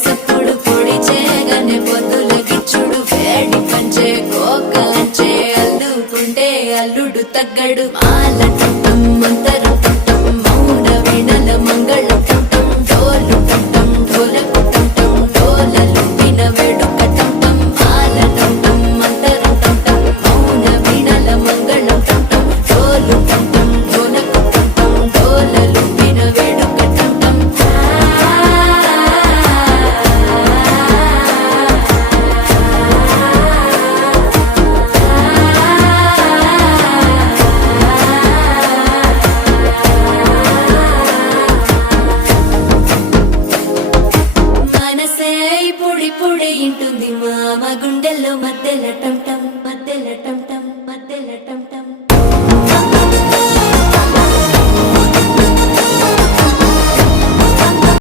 పసప్పుడు పొడి చేయగానే పొద్దులకిచ్చుడు వేడి పంచే కోకలంచే అల్లుకుంటే అల్లుడు తగ్గడు మాల మంతరు